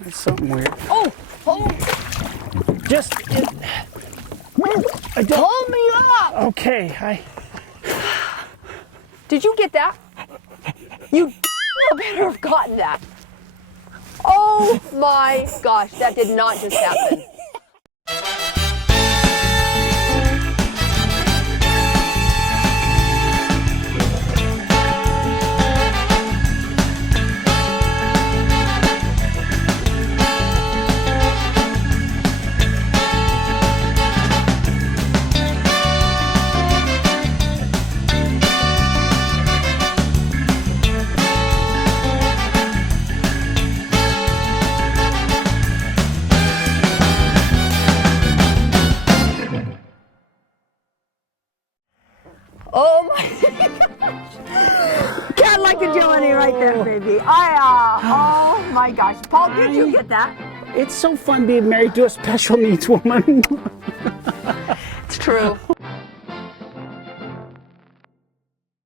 That's something weird. Oh! Just, I don't, Pull me up! okay, Did you get that? You better have gotten that. Oh my gosh, that did not just happen. Oh my Cat like agility right there, baby. Oh my gosh. Paul, did you get that? it's so fun being married to a special needs woman. It's true.